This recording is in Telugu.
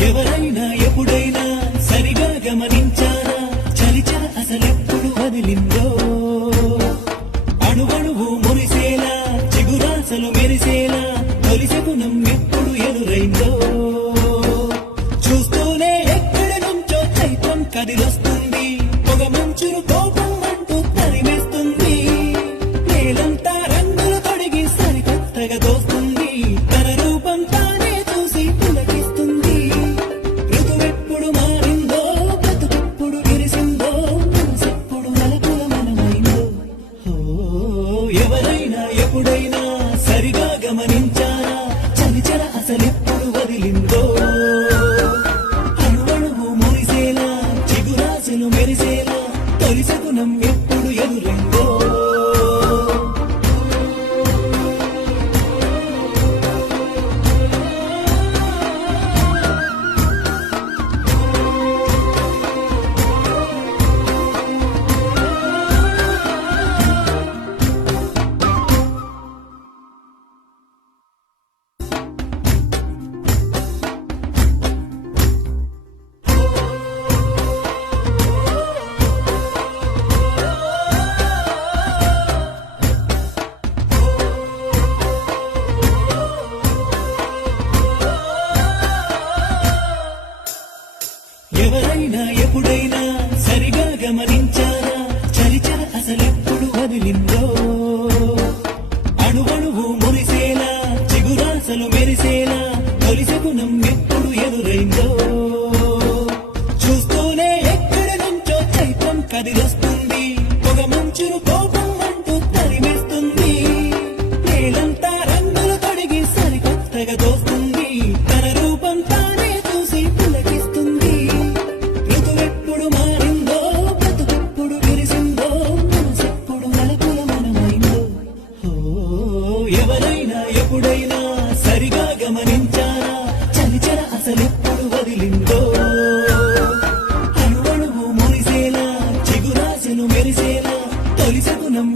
ఎవరైనా ఎప్పుడైనా సరిగా గమనించారా చలిచల అసలెప్పుడు వదిలిందో అణువణువు మురిసేలా చిగురాసలు మెరిసేలా తొలిసగుణం ఎప్పుడు ఎదురైందో చూస్తూనే ఎక్కడి నుంచో చైత్రం కదిలొస్తుంది పొగ మంచును కోపం అంటూ తరిమేస్తుంది నేలంతా రంగులు తొడిగి సరికొత్తగా దోస్తుంది తన రూపం తానే చూసి పులకిస్తుంది ఋతువెప్పుడు మారిందో బ్రతుకెప్పుడు విరిసిందో మనసెప్పుడు నలుపుల మనమైందో ఎవరైనా ఎప్పుడైనా సరిగా గమనించారా చలిచల అసలెప్పుడు వదిలిందో అణువణువు మురిసేలా చిగురాశలు మెరిసేలా తొలిసగుణం ఎప్పుడు ఎదురైందో ఎవరైనా ఎప్పుడైనా సరిగా గమనించారా చలిచల అసలెప్పుడు వదిలిందో అణువణువు మురిసేలా చిగురాసలు మెరిసేలా తొలిసగుణం ఎప్పుడు ఎదురైందో చూస్తూనే ఎక్కడి నుంచో చైత్రం కదిలొస్తుంది పొగ మంచును కోపం అంటూ తరిమేస్తుంది నేలంతా రంగులు తొడిగి సరికొత్తగా దోస్తుంది తన రూపం తానే చూసి పులకిస్తుంది ఋతువెప్పుడు మారిందో బ్రతుకెప్పుడు విరిసిందో మనసెప్పుడు నలుపుల మనమైందో ఎవరైనా ఎప్పుడైనా సరిగా గమనించారా చలిచల అసలెప్పుడు వదిలిందో అణువణువు మురిసేలా చిగురాశలు మెరిసేలా తొలిసగుణం